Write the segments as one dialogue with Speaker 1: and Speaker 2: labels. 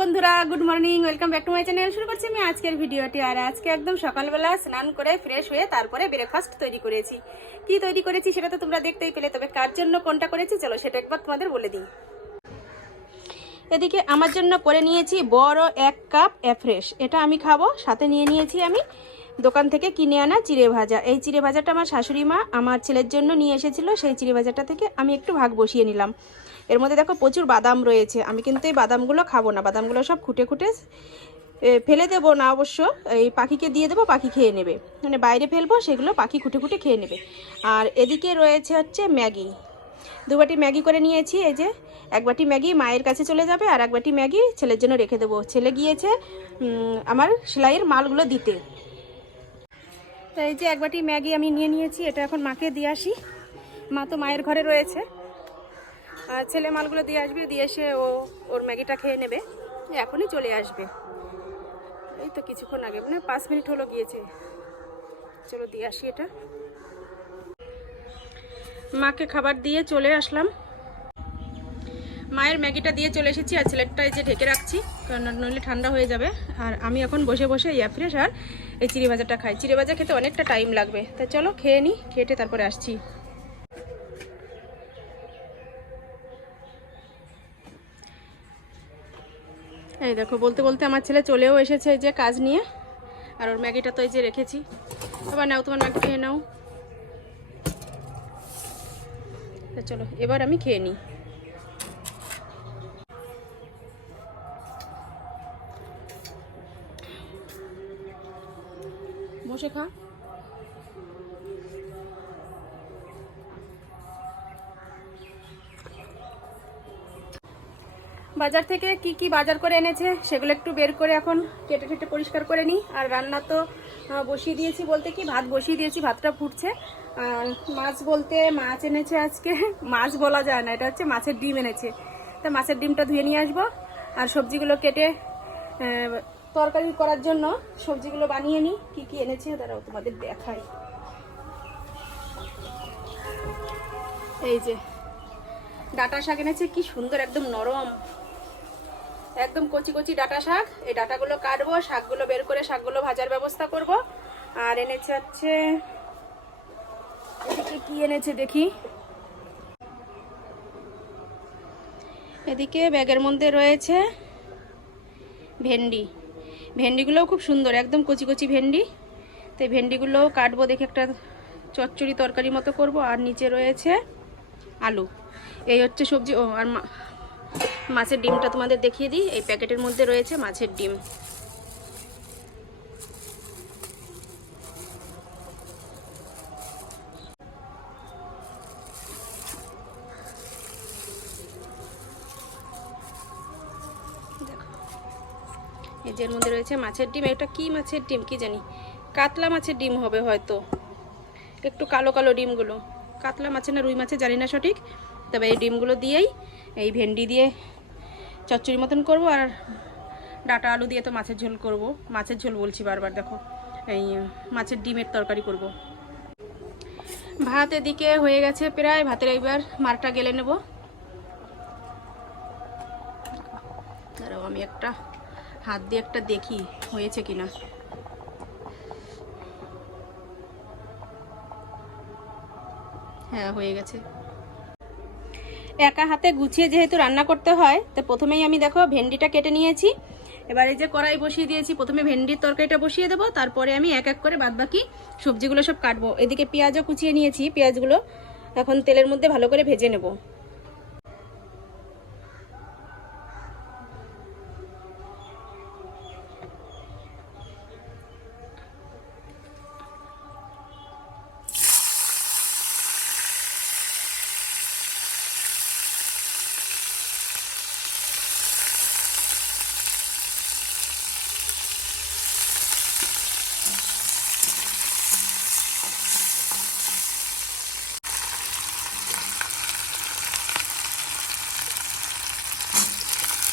Speaker 1: বন্ধুরা good morning welcome back to my channel শুরু করছি আমি আজকের ভিডিওটি। আর আজকে একদম সকালবেলা স্নান করে ফ্রেশ হয়ে তারপরে ব্রেকফাস্ট তৈরি করেছি। কি তৈরি করেছি সেটা তো তোমরা দেখতেই পেলে, তবে কার জন্য কোনটা করেছি চলো সেটা একবার তোমাদের বলে দিই। এদিকে আমার জন্য করে নিয়েছি বড় এক কাপ অ্যাফ্রেশ এটা আমি খাব, সাথে নিয়ে নিয়েছি আমি দোকান থেকে কিনে আনা চিড়ে ভাজা। এই চিড়ে ভাজাটা আমার শাশুড়ি মা আমার ছেলের জন্য নিয়ে এসেছিল, সেই চিড়ে ভাজাটা থেকে আমি একটু ভাগ বসিয়ে নিলাম। এর মধ্যে দেখো প্রচুর বাদাম রয়েছে। আমি কিন্তু এই বাদামগুলো খাব না। বাদামগুলো সব খুঁটে খুঁটে ফেলে দেবো না অবশ্য। এই পাখিকে দিয়ে দেবো, পাখি খেয়ে নেবে। মানে বাইরে ফেলব, সেগুলো পাখি খুঁটে খুঁটে খেয়ে নেবে। আর এদিকে রয়েছে হচ্ছে ম্যাগি। দু বাটি ম্যাগি করে নিয়েছি, এই যে। এক বাটি ম্যাগি মায়ের কাছে চলে যাবে, আর এক বাটি ম্যাগি ছেলের জন্য রেখে দেবো। ছেলে গিয়েছে আমার সেলাইয়ের মালগুলো দিতে। তো এই যে এক বাটি ম্যাগি আমি নিয়ে নিয়েছি, এটা এখন মাকে দিয়ে আসি। মা তো মায়ের ঘরে রয়েছে। ছেলে মালগুলো দিয়ে আসবে, দিয়ে এসে ও, ওর ম্যাগিটা খেয়ে নেবে। এখনই চলে আসবে। এই তো কিছুক্ষণ আগে মানে পাঁচ মিনিট হলো গিয়েছে। চলো দিয়ে আসি এটা। মাকে খাবার দিয়ে চলে আসলাম। মায়ের ম্যাগিটা দিয়ে চলে এসেছি আর ছেলেরটা এই যে ঢেকে রাখছি, কারণ নইলে ঠান্ডা হয়ে যাবে। আর আমি এখন বসে বসে ইয়াফ্রেশ আর এই চিড়ি ভাজাটা খাই। চিড়ি ভাজা খেতে অনেকটা টাইম লাগবে। তা চলো খেয়ে নিই খেটে তারপরে আসছি। এই দেখো, বলতে বলতে আমার ছেলে চলেও এসেছে যে কাজ নিয়ে। আর ওর ম্যাগিটা তো এই যে রেখেছি। এবার নাও, তোমার ম্যাগি খেয়ে নাও। চলো, এবার আমি খেয়ে নিই। বসে খা। বাজার থেকে কি কি বাজার করে এনেছে সেগুলো একটু বের করে এখন কেটে কেটে পরিষ্কার করে নিই। আর রান্না তো বসিয়ে দিয়েছি বলতে কি, ভাত বসিয়ে দিয়েছি, ভাতটা ফুটছে। মাছ বলতে মাছ এনেছে আজকে, মাছ বলা যায় না, এটা হচ্ছে মাছের ডিম এনেছে। তা মাছের ডিমটা ধুয়ে নিয়ে আসব। আর সবজিগুলো কেটে তরকারি করার জন্য সবজিগুলো বানিয়ে নিই। কি কি এনেছে, দাঁড়াও তোমাদের দেখাই। এই যে ডাটা শাক এনেছে, কি সুন্দর, একদম নরম। একদম কচি কচি ডাটা শাক। এই ডাটাগুলো কাটবো, শাকগুলো বের করে শাকগুলো ভাজার ব্যবস্থা করব। আর এনেছে হচ্ছে, এদিকে কি এনেছে দেখি? এদিকে ব্যাগের মধ্যে রয়েছে ভেন্ডি। ভেন্ডিগুলোও খুব সুন্দর, একদম কচি কচি ভেন্ডি। তো ভেন্ডিগুলোও কাটবো, দেখে একটা চচ্চড়ি তরকারি মতো করব। আর নিচে রয়েছে আলু। এই হচ্ছে সবজি, ও, আর মাছের ডিমটা তোমাদের দেখিয়ে দিই। এই প্যাকেটের মধ্যে রয়েছে মাছের ডিম। এই এর মধ্যে রয়েছে মাছের ডিম। এটা কি মাছের ডিম কি জানি? কাতলা মাছের ডিম হবে হয়তো। একটু কালো কালো ডিমগুলো। কাতলা মাছের না রুই মাছের জানি না সঠিক। তবে এই ডিমগুলো দিয়েই, এই ভেন্ডি দিয়ে চচ্চড়ি মতন করব আর ডাটা আলু দিয়ে তো মাছের ঝোল করব। মাছের ঝোল বলছি বারবার, দেখো। এই মাছের ডিমের তরকারি করব। ভাত এদিকে হয়ে গেছে প্রায়, ভাতের এইবার মারটা গেলে নেব। আমি একটা হাত দিয়ে একটা দেখি, হয়েছে কিনা। হ্যাঁ হয়ে গেছে। একা হাতে গুছিয়ে যেহেতু রান্না করতে হয়, তো প্রথমেই আমি দেখো ভেন্ডিটা কেটে নিয়েছি। এবার এই যে কড়াই বসিয়ে দিয়েছি, প্রথমে ভেন্ডির তরকারিটা বসিয়ে দেবো, তারপরে আমি এক এক করে বাদবাকি সবজিগুলো সব কাটবো। এদিকে পেঁয়াজও কুচিয়ে নিয়েছি, পেঁয়াজগুলো এখন তেলের মধ্যে ভালো করে ভেজে নেব।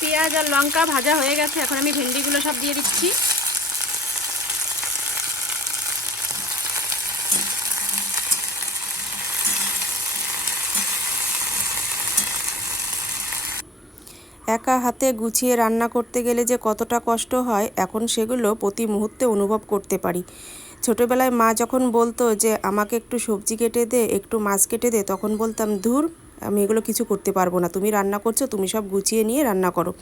Speaker 1: পেঁয়াজ আর লঙ্কা ভাজা হয়ে গেছে, এখন আমি ভেন্ডিগুলো সব দিয়ে দিচ্ছি। একা হাতে গুছিয়ে রান্না করতে গেলে যে কতটা কষ্ট হয়, এখন সেগুলো প্রতি মুহূর্তে অনুভব করতে পারি। ছোটোবেলায় মা যখন বলতো যে, আমাকে একটু সবজি কেটে দে, একটু মাছ কেটে দে, তখন বলতাম, ধুর আমি এগুলো কিছু করতে পারব না। তুমি রান্না করছ, তুমি সব গুছিয়ে নিয়ে রান্না করো।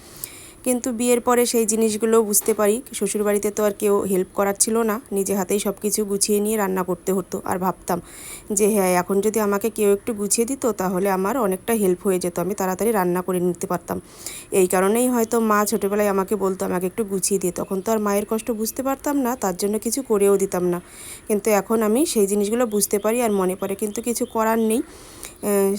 Speaker 1: কিন্তু বিয়ের পরে সেই জিনিসগুলো বুঝতে পারি, শ্বশুরবাড়িতে তো আর কেউ হেল্প করার ছিল না। নিজে হাতেই সব কিছু গুছিয়ে নিয়ে রান্না করতে হতো। আর ভাবতাম যে হ্যাঁ এখন যদি আমাকে কেউ একটু গুছিয়ে দিত, তাহলে আমার অনেকটা হেল্প হয়ে যেত। আমি তাড়াতাড়ি রান্না করে নিতে পারতাম। এই কারণেই হয়তো মা ছোটোবেলায় আমাকে বলতো, আমাকে একটু গুছিয়ে দিয়ে তখন তো আর মায়ের কষ্ট বুঝতে পারতাম না, তার জন্য কিছু করেও দিতাম না। কিন্তু এখন আমি সেই জিনিসগুলো বুঝতে পারি আর মনে পড়ে। কিন্তু কিছু করার নেই।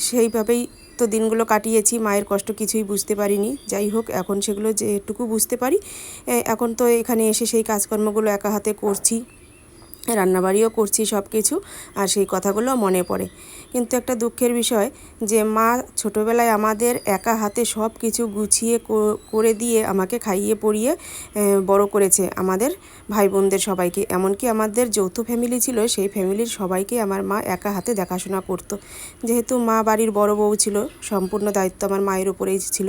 Speaker 1: সেইভাবেই তো দিনগুলো কাটিয়েছি, মায়ের কষ্ট কিছুই বুঝতে পারিনি। যাই হোক, এখন সেগুলো যেটুকু বুঝতে পারি। এখন তো এখানে এসে সেই কাজকর্মগুলো একা হাতে করছি। রান্নাবাড়িও করছি সব কিছু আর সেই কথাগুলো মনে পড়ে। কিন্তু একটা দুঃখের বিষয় যে মা ছোটোবেলায় আমাদের একা হাতে সব কিছু গুছিয়ে করে দিয়ে আমাকে খাইয়ে পরিয়ে এ, বড় করেছে আমাদের ভাই বোনদের সবাইকে। এমনকি আমাদের যৌথ ফ্যামিলি ছিল সেই ফ্যামিলির সবাইকে আমার মা একা হাতে দেখাশোনা করতো। যেহেতু মা বাড়ির বড় বউ ছিল সম্পূর্ণ দায়িত্ব আমার মায়ের উপরেই ছিল।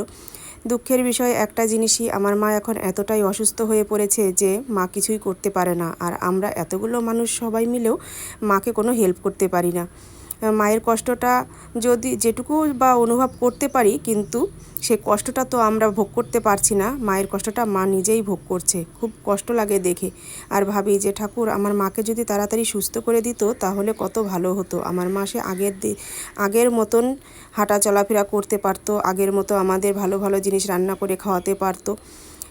Speaker 1: দুঃখের বিষয় একটা জিনিসই, আমার মা এখন এতটাই অসুস্থ হয়ে পড়েছে যে মা কিছুই করতে পারে না। আর আমরা এতগুলো মানুষ সবাই মিলেও মাকে কোনো হেল্প করতে পারি না। মায়ের কষ্টটা যদি যেটুকু বা অনুভব করতে পারি, কিন্তু সে কষ্টটা তো আমরা ভোগ করতে পারছি না। মায়ের কষ্টটা মা নিজেই ভোগ করছে। খুব কষ্ট লাগে দেখে। আর ভাবি যে, ঠাকুর, আমার মাকে যদি তাড়াতাড়ি সুস্থ করে দিত, তাহলে কত ভালো হতো। আমার মা সে আগের আগের মতন হাঁটা চলাফেরা করতে পারতো, আগের মতো আমাদের ভালো ভালো জিনিস রান্না করে খাওয়াতে পারতো।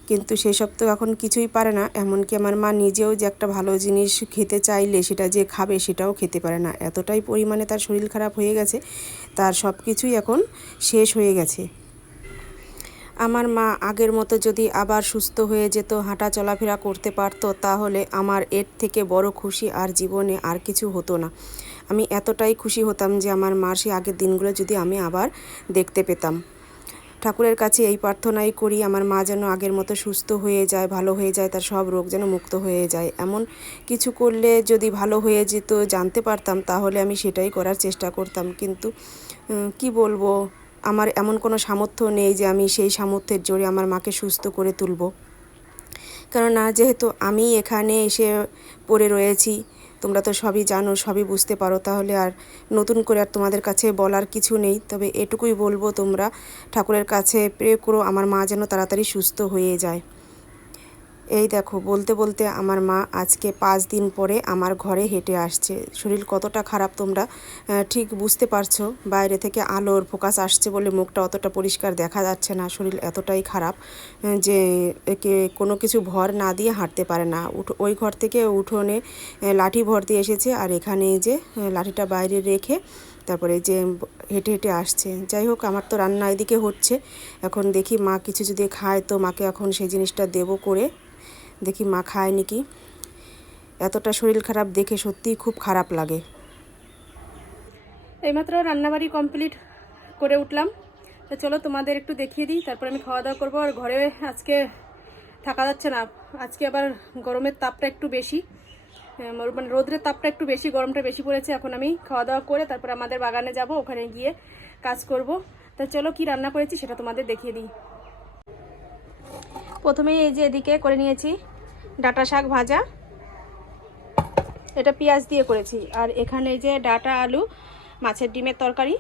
Speaker 1: কিন্তু সেসব তো এখন কিছুই পারে না। এমনকি আমার মা নিজেও যে একটা ভালো জিনিস খেতে চাইলে সেটা যে খাবে সেটাও খেতে পারে না। এতটাই পরিমাণে তার শরীর খারাপ হয়ে গেছে, তার সব কিছুই এখন শেষ হয়ে গেছে। আমার মা আগের মতো যদি আবার সুস্থ হয়ে যেত হাঁটা চলাফেরা করতে পারতো, তাহলে আমার এর থেকে বড় খুশি আর জীবনে আর কিছু হতো না। আমি এতটাই খুশি হতাম যে আমার মার সেই আগের দিনগুলো যদি আমি আবার দেখতে পেতাম। ঠাকুরের কাছে এই প্রার্থনাই করি, আমার মা যেন আগের মতো সুস্থ হয়ে যায়, ভালো হয়ে যায়, তার সব রোগ যেন মুক্ত হয়ে যায়। এমন কিছু করলে যদি ভালো হয়ে যেত, জানতে পারতাম, তাহলে আমি সেটাই করার চেষ্টা করতাম। কিন্তু কি বলব, আমার এমন কোনো সামর্থ্য নেই যে আমি সেই সামর্থ্যের জোরে আমার মাকে সুস্থ করে তুলবো। কেননা, যেহেতু আমি এখানে এসে পড়ে রয়েছি তোমরা তো সবই জানো, সবই বুঝতে পারো তাহলে, আর নতুন করে আর তোমাদের কাছে বলার কিছু নেই। তবে এটুকুই বলব তোমরা, ঠাকুরের কাছে প্রে করো, আমার মা যেন তাড়াতাড়ি সুস্থ হয়ে যায়। এই দেখো, বলতে বলতে আমার মা আজকে পাঁচ দিন পরে আমার ঘরে হেঁটে আসছে। শরীর কতটা খারাপ তোমরা ঠিক বুঝতে পারছ? বাইরে থেকে আলোর ফোকাস আসছে বলে মুখটা অতটা পরিষ্কার দেখা যাচ্ছে না। শরীর এতটাই খারাপ যে একে কোনো কিছু ভর না দিয়ে হাঁটতে পারে না। উঠো, ওই ঘর থেকে উঠোনে লাঠি ভর দিয়ে এসেছে আর এখানে যে লাঠিটা বাইরে রেখে তারপরে যে হেঁটে হেঁটে আসছে। যাই হোক, আমার তো রান্না এদিকে হচ্ছে। এখন দেখি মা কিছু যদি খায় তো মাকে এখন সেই জিনিসটা দেবো করে দেখি মা খায় নাকি। এতটা শরীর খারাপ দেখে সত্যিই খুব খারাপ লাগে। এইমাত্র রান্নাবাড়ি কমপ্লিট করে উঠলাম। তো চলো তোমাদের একটু দেখিয়ে দিই তারপর আমি খাওয়া দাওয়া করব। আর ঘরে আজকে থাকা যাচ্ছে না। আজকে আবার গরমের তাপটা একটু বেশি। মানে রোদ্রের তাপটা একটু বেশি গরমটা বেশি পড়েছে। এখন আমি খাওয়া দাওয়া করে তারপর আমাদের বাগানে যাব ওখানে গিয়ে কাজ করব। তা চলো কি রান্না করেছি সেটা তোমাদের দেখিয়ে দিই। প্রথমেই এই যে এদিকে করে নিয়েছি ডাটা শাক ভাজা। এটা পেঁয়াজ দিয়ে করেছি। আর এখানে যে ডাটা আলু, মাছের ডিমের তরকারি।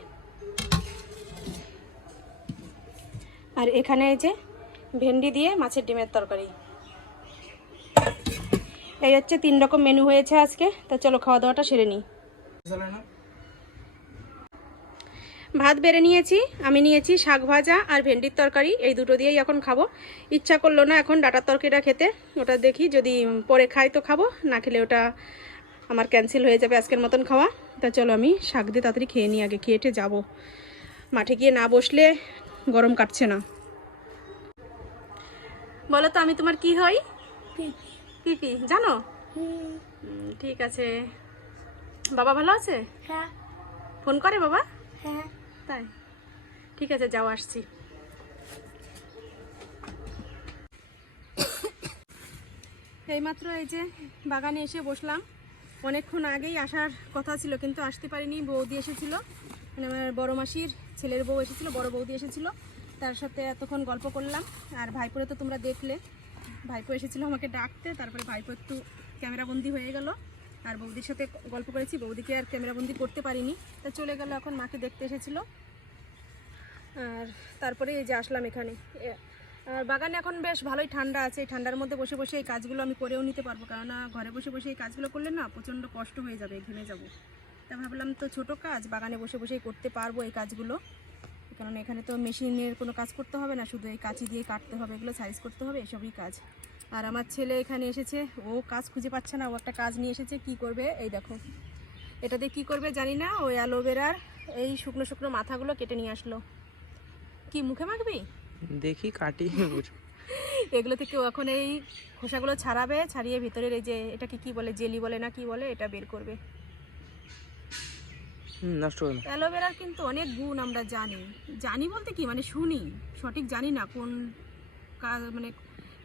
Speaker 1: আর এখানে যে ভেন্ডি দিয়ে মাছের ডিমের তরকারি। এই হচ্ছে তিন রকম মেনু হয়েছে আজকে। তা চলো খাওয়া দাওয়াটা সেরে নিই। ভাত বেড়ে নিয়েছি আমি নিয়েছি শাক ভাজা আর ভেন্ডির তরকারি এই দুটো দিয়েই এখন খাব। ইচ্ছা করল না এখন ডাটার তরকারিটা খেতে ওটা দেখি যদি পরে খাই তো খাব না খেলে ওটা আমার ক্যান্সেল হয়ে যাবে আজকের মতন খাওয়া। তা চলো আমি শাক দিয়ে তাড়াতাড়ি খেয়ে নিই আগে খেয়েটে যাব। মাঠে গিয়ে না বসলে গরম কাটছে না। বলো তো আমি তোমার কি হই? পিপি। জানো? ঠিক আছে। বাবা ভালো আছে?
Speaker 2: হ্যাঁ।
Speaker 1: ফোন করে বাবা?
Speaker 2: হ্যাঁ।
Speaker 1: তাই? ঠিক আছে, যাও, আসছি। এইমাত্র এই যে বাগানে এসে বসলাম। অনেকক্ষণ আগেই আসার কথা ছিল, কিন্তু আসতে পারিনি, বৌদি এসেছিল। মানে আমার বড় মাসির ছেলের বউ এসেছিল, বড় বৌদি এসেছিল। তার সাথে এতক্ষণ গল্প করলাম। আর ভাইপোরে তো তোমরা দেখলে। ভাইপো এসেছিল আমাকে ডাকতে, তারপরে ভাইপো একটু ক্যামেরাবন্দি হয়ে গেল। আর বৌদির সাথে গল্প করেছি, বৌদিকে আর ক্যামেরাবন্দি করতে পারিনি, তা চলে গেল এখন মাকে দেখতে এসেছিল। আর তারপরে এই যে আসলাম এখানে। আর বাগানে এখন বেশ ভালোই ঠান্ডা আছে, এই ঠান্ডার মধ্যে বসে বসে এই কাজগুলো আমি করেও নিতে পারব, কেননা ঘরে বসে বসে এই কাজগুলো করলে না প্রচণ্ড কষ্ট হয়ে যাবে, ঘেমে যাব। তা ভাবলাম তো ছোট কাজ, বাগানে বসে বসেই করতে পারব এই কাজগুলো। কারণ এখানে তো মেশিনের কোনো কাজ করতে হবে না শুধু এই কাঁচি দিয়ে কাটতে হবে এগুলো সাইজ করতে হবে এসবই কাজ। আর আমার ছেলে এখানে এসেছে ও কাজ খুঁজে পাচ্ছে না ও একটা কাজ নিয়ে এসেছে কি করবে এই দেখো। এটা দিয়ে কী করবে জানি না ওই অ্যালোভেরার এই শুকনো শুকনো মাথাগুলো কেটে নিয়ে আসলো। কি মুখে মাখবি?
Speaker 2: দেখি কাটি
Speaker 1: এগুলো থেকে এখন এই খোসাগুলো ছাড়াবে ছাড়িয়ে ভিতরের এই যে এটাকে কি বলে জেলি বলে না কি বলে এটা বের করবে।
Speaker 2: নষ্ট হবে
Speaker 1: অ্যালোভেরার কিন্তু অনেক গুণ আমরা জানি। জানি বলতে কি? মানে শুনি। সঠিক জানি না কোন কাজ মানে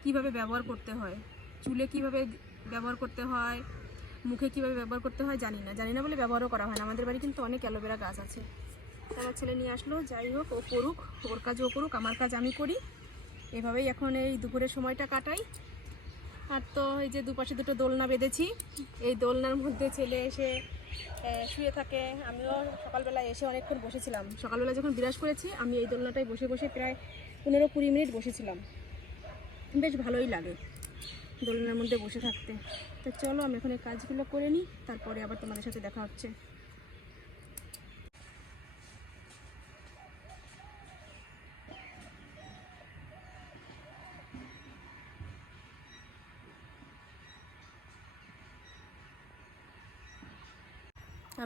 Speaker 1: কীভাবে ব্যবহার করতে হয়। চুলে কীভাবে ব্যবহার করতে হয়? মুখে কীভাবে ব্যবহার করতে হয়? জানি না। জানি না বলে ব্যবহারও করা হয় না। আমাদের বাড়ি কিন্তু অনেক অ্যালোভেরা গাছ আছে। আমার ছেলে নিয়ে আসলো। যাই হোক, ও করুক। ওর কাজ ও করুক। আমার কাজ আমি করি। এভাবেই এখন এই দুপুরের সময়টা কাটাই। আর তো এই যে দুপাশে দুটো দোলনা বেঁধেছি। এই দোলনার মধ্যে ছেলে এসে শুয়ে থাকে। আমিও সকালবেলায় এসে অনেকক্ষণ বসেছিলাম। সকালবেলা যখন বিরাজ করেছি, আমি এই দোলনাটায় বসে বসে প্রায় পনেরো কুড়ি মিনিট বসেছিলাম। বেশ ভালোই লাগে দোলনার মধ্যে বসে থাকতে। তো চলো, আমি এখন এই কাজগুলো করে নিই, তারপরে আবার তোমাদের সাথে দেখা হচ্ছে।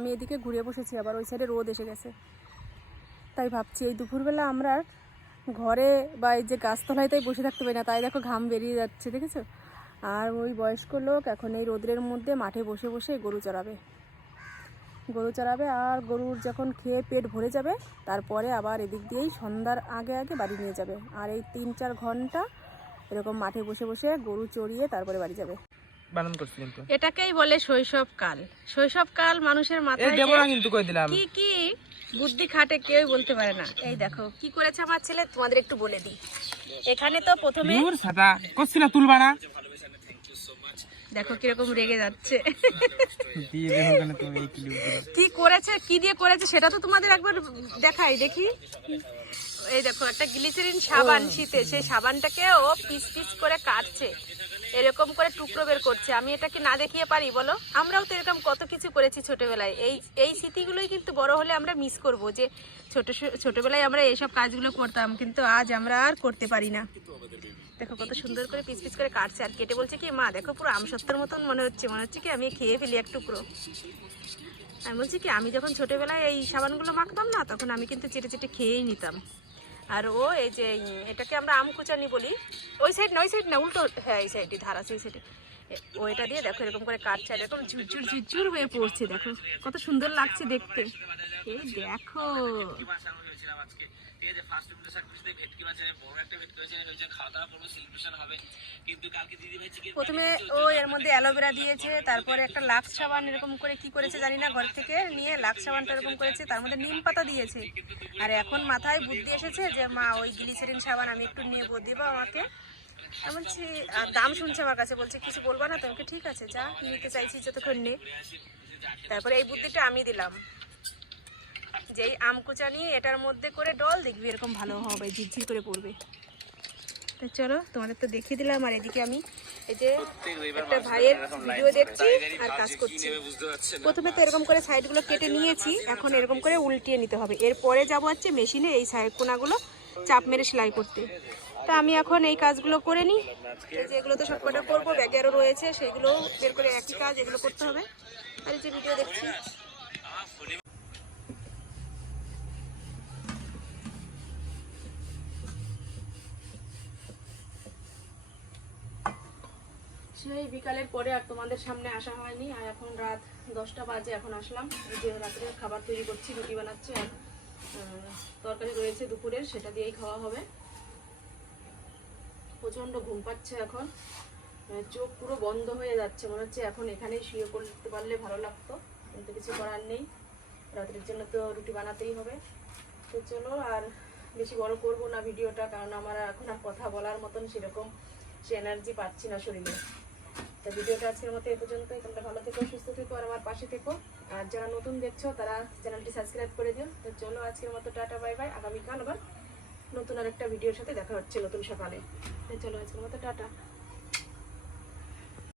Speaker 1: আমি এদিকে ঘুরে বসেছি, আবার ওই সাইডে রোদ এসে গেছে। তাই ভাবছি এই দুপুরবেলা আমরা ঘরে বা এই যে গাছতলায় তাই বসে থাকতে পারি না, তাই দেখো ঘাম বেরিয়ে যাচ্ছে, দেখেছ? আর ওই বয়স্ক লোক এখন এই রোদ্রের মধ্যে মাঠে বসে বসে গরু চড়াবে। গরু চড়াবে আর গরুর যখন খেয়ে পেট ভরে যাবে, তারপরে আবার এদিক দিয়েই সন্ধ্যার আগে আগে বাড়ি নিয়ে যাবে। আর এই তিন চার ঘণ্টা এরকম মাঠে বসে বসে গরু চড়িয়ে তারপরে বাড়ি যাবে।
Speaker 2: বানান করছিলাম তো
Speaker 1: এটাকেই বলে শৈশবকাল। শৈশবকাল মানুষের মাথায়
Speaker 2: দেবো না কিন্তু কই দিলাম।
Speaker 1: কি কি বুদ্ধি খাটে কেউই বলতে পারে না। এই দেখো কি করেছে আমার ছেলে? তোমাদের একটু বলে দিই। এখানে তো প্রথমে
Speaker 2: দূর সাদা করছি না তুলবা না।
Speaker 1: দেখো কীরকম রেগে যাচ্ছে। কি করেছে কি দিয়ে করেছে সেটা তো তোমাদের একবার দেখাই দেখি। এই দেখো একটা গ্লিসারিন সাবান শীতে সেই সাবানটাকে ও পিস পিস করে কাটছে। এরকম করে টুকরো বের করছে। আমি এটাকে না দেখিয়ে পারি, বলো? আমরাও তো এরকম কত কিছু করেছি ছোটবেলায়। এই এই স্মৃতিগুলোই কিন্তু বড় হলে আমরা মিস করব যে ছোট, ছোটবেলায় আমরা এইসব কাজগুলো করতাম, কিন্তু আজ আমরা আর করতে পারি না। দেখো কত সুন্দর করে পিস পিস করে কাটছে আর কেটে বলছে কি, মা, দেখো পুরো আমসত্তর মতন মনে হচ্ছে মনে হচ্ছে কি আমি খেয়ে ফেলি এক টুকরো। আমি বলছি কি, আমি যখন ছোটবেলায় এই সাবানগুলো মাখতাম না, তখন আমি কিন্তু চেটে চেটে খেয়েই নিতাম। আর ও এই যে এটাকে আমরা আমকুচানি বলি। ওই সাইড না, ওই সাইড না, উল্টো হ্যাঁ এই সাইডটি ধার ওই সাইডে ও এটা দিয়ে দেখো এরকম করে কাটছে আর এরকম ঝুরঝুর ঝুরঝুর হয়ে পড়ছে, দেখো। কত সুন্দর লাগছে দেখতে। এই দেখো। প্রথমে ও এর মধ্যে অ্যালোভেরা দিয়েছে তারপরে একটা লাক্স সাবান এরকম করে কি করেছে জানি না ঘর থেকে নিয়ে লাক্স সাবানটা এরকম করেছে তার মধ্যে নিম পাতা দিয়েছে। আর এখন মাথায় বুদ্ধি এসেছে যে মা ওই গ্লিসারিন সাবান আমি একটু নেব দেবো আমাকে। আমি বলছি দাম শুনছে আমার কাছে বলছে কিছু বলবা না তোমাকে ঠিক আছে যা নিতে চাইছি যতক্ষণ নে। তারপরে এই বুদ্ধিটা আমি দিলাম। যেই আমকুচা নিয়ে এটার মধ্যে করে ডল দেখবি এরকম ভালো হবে ঝিরঝির করে পড়বে। তো চলো তোমাদের তো দেখিয়ে দিলাম আর এদিকে আমি এই যে একটা ভাইয়ের ভিডিও দেখছি আর কাজ করছি। প্রথমে তো এরকম করে সাইডগুলো কেটে নিয়েছি এখন এরকম করে উল্টিয়ে নিতে হবে। এরপরে যাব হচ্ছে মেশিনে এই সাইড কোনাগুলো চাপ মেরে সেলাই করতে। তা আমি এখন এই কাজগুলো করে নিই। যেগুলো তো সব কটা করব ব্যাগে আরও রয়েছে সেগুলো বের করে একই কাজ এগুলো করতে হবে। আর এই যে ভিডিও দেখছি। সেই বিকালের পরে আর তোমাদের সামনে আসা হয়নি। আর এখন রাত দশটা বাজে, এখন আসলাম। যে রাত্রে খাবার তৈরি করছি, রুটি বানাচ্ছি, আর তরকারি রয়েছে দুপুরের সেটা দিয়েই খাওয়া হবে। প্রচণ্ড ঘুম পাচ্ছে এখন। চোখ পুরো বন্ধ হয়ে যাচ্ছে, মনে হচ্ছে এখন এখানেই শুয়ে করতে পারলে ভালো লাগতো, কিন্তু কিছু করার নেই। রাত্রের জন্য তো রুটি বানাতেই হবে। তো চলো, আর বেশি বড় করব না ভিডিওটা, কারণ আমার এখন আর কথা বলার মতন সেরকম সে এনার্জি পাচ্ছি না শরীরে। তো ভিডিওটা আজকের মতো এ পর্যন্ত তোমরা ভালো থেকো, সুস্থ থেকো, আর আমার পাশে থেকো। আর যারা নতুন দেখছ, তারা চ্যানেলটি সাবস্ক্রাইব করে দিও। তো চলো আজকের মতো, টাটা, বাই বাই। আগামীকাল আবার নতুন আরেকটা ভিডিওর সাথে দেখা হচ্ছে নতুন সকালে। তো চলো আজকের মতো, টাটা।